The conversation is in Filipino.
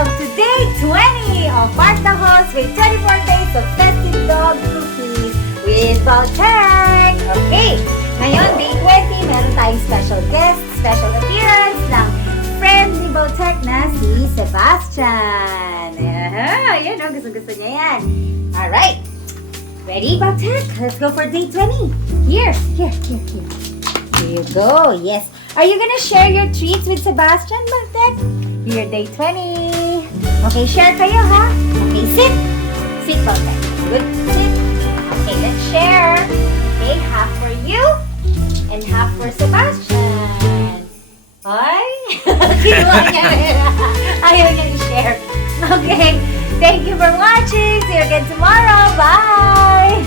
welcome to day 20 of Mark the Host with 24 days of festive dog cookies with Baltec. Okay, ngayon day 20, meron tayong special guest, special appearance ng friend ni Baltec na si Sebastian. Yan o, gusto niya yan. Alright, ready Baltec? Let's go for day 20. Here. Here you go, yes. Are you gonna share your treats with Sebastian, Baltec? Here, day 20. Okay, share kayo, ha? Okay, sit. Sit, Baltec. Good, sit. Okay, let's share. Okay, half for you and half for Sebastian. Ay, kinuha niya rin. Ayaw niya i-share. Okay, thank you for watching. See you again tomorrow. Bye!